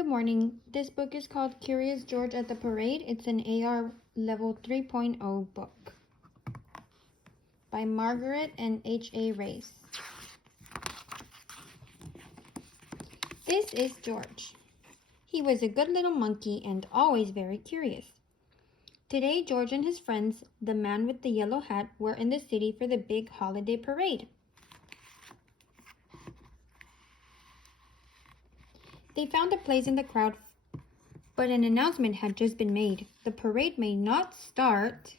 Good morning. This book is called Curious George at the Parade. It's an AR Level 3.0 book by Margaret and H.A. Race. This is George. He was a good little monkey and always very curious. Today, George and his friends, the man with the yellow hat, were in the city for the big holiday parade. They found a place in the crowd, but an announcement had just been made. The parade may not start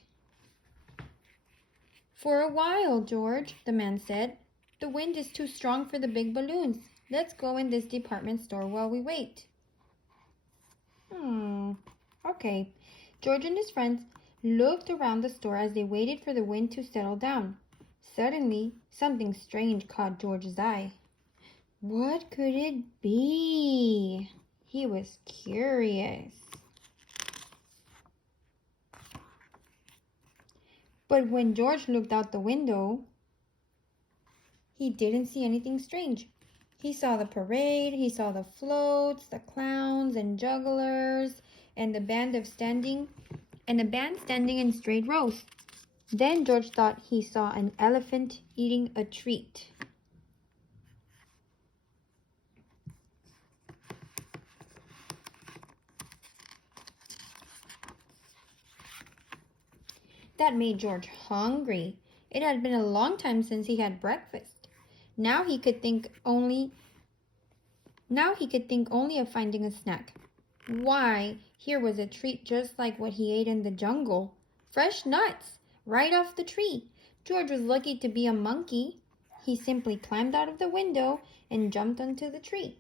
for a while, George, the man said. The wind is too strong for the big balloons. Let's go in this department store while we wait. Okay. George and his friends looked around the store as they waited for the wind to settle down. Suddenly, something strange caught George's eye. What could it be? He was curious. But when George looked out the window, he didn't see anything strange. He saw the parade, he saw the floats, the clowns and jugglers, and the band standing in straight rows. Then George thought he saw an elephant eating a treat. That made George hungry. It had been a long time since he had breakfast. Now he could think only of finding a snack. Why, here was a treat just like what he ate in the jungle. Fresh nuts, right off the tree. George was lucky to be a monkey. He simply climbed out of the window and jumped onto the tree.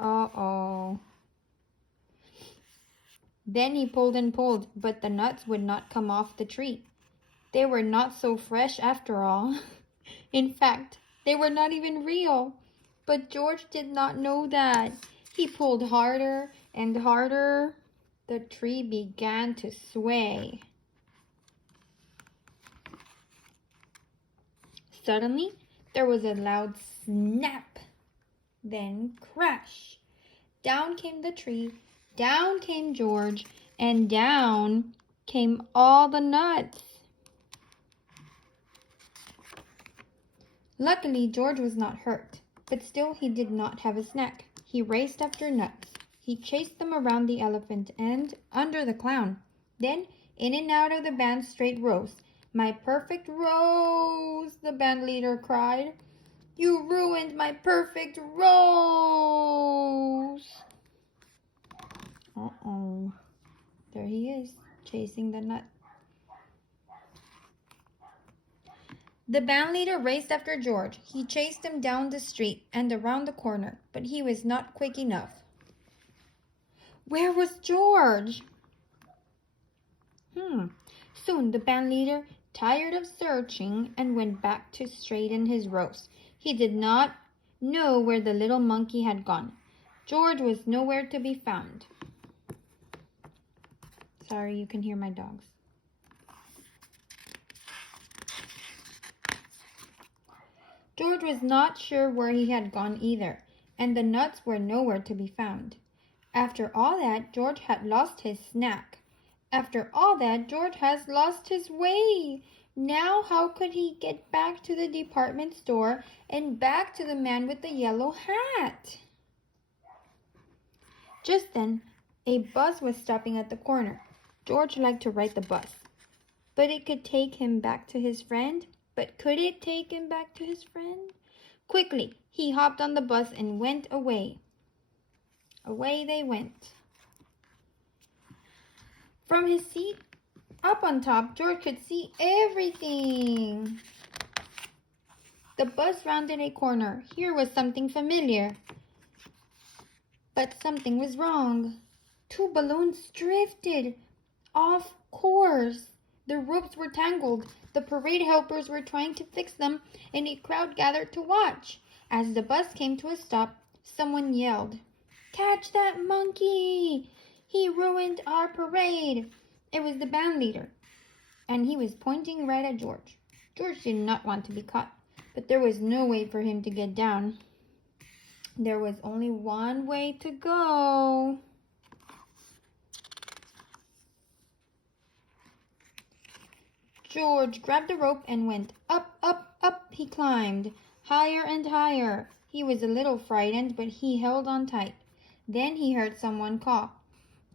Uh-oh. Then he pulled and pulled, but the nuts would not come off the tree. They were not so fresh after all. In fact, they were not even real. But George did not know that. He pulled harder and harder. The tree began to sway. Suddenly, there was a loud snap. Then crash. Down came the tree. Down came George, and down came all the nuts. Luckily, George was not hurt, but still he did not have a snack. He raced after nuts. He chased them around the elephant and under the clown. Then in and out of the band's straight rows. My perfect rows, the band leader cried. You ruined my perfect rows. Uh-oh. There he is, chasing the nut. The band leader raced after George. He chased him down the street and around the corner, but he was not quick enough. Where was George? Soon the band leader, tired of searching, and went back to straighten his rows. He did not know where the little monkey had gone. George was nowhere to be found. Sorry, you can hear my dogs. George was not sure where he had gone either, and the nuts were nowhere to be found. After all that, George had lost his snack. After all that, George has lost his way. Now how could he get back to the department store and back to the man with the yellow hat? Just then, a bus was stopping at the corner. George liked to ride the bus, but it could take him back to his friend. But could it take him back to his friend? Quickly, he hopped on the bus and went away. Away they went. From his seat up on top, George could see everything. The bus rounded a corner. Here was something familiar. But something was wrong. Two balloons drifted off course. The ropes were tangled. The parade helpers were trying to fix them, and a crowd gathered to watch. As the bus came to a stop, someone yelled, "Catch that monkey! He ruined our parade!" It was the band leader, and he was pointing right at George. George did not want to be caught, but there was no way for him to get down. There was only one way to go. George grabbed the rope and went up, up, up. He climbed higher and higher. He was a little frightened, but he held on tight. Then he heard someone call,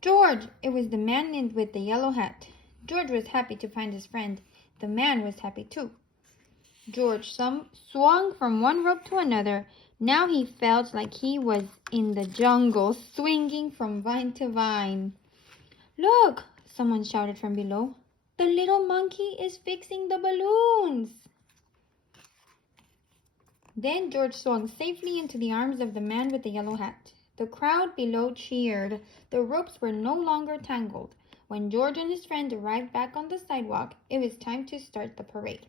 "George!" It was the man with the yellow hat. George was happy to find his friend. The man was happy too. George swung from one rope to another. Now he felt like he was in the jungle, swinging from vine to vine. "Look!" someone shouted from below. "The little monkey is fixing the balloons." Then George swung safely into the arms of the man with the yellow hat. The crowd below cheered. The ropes were no longer tangled. When George and his friend arrived back on the sidewalk, it was time to start the parade.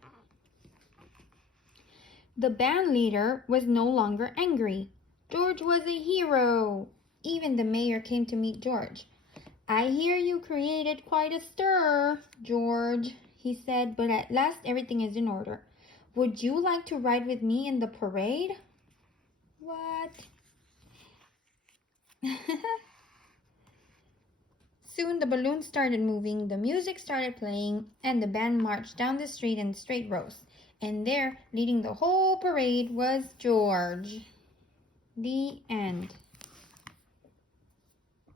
The band leader was no longer angry. George was a hero. Even the mayor came to meet George. "I hear you created quite a stir, George," he said, "but at last everything is in order. Would you like to ride with me in the parade?" What? Soon the balloons started moving, the music started playing, and the band marched down the street in straight rows. And there, leading the whole parade, was George. The end.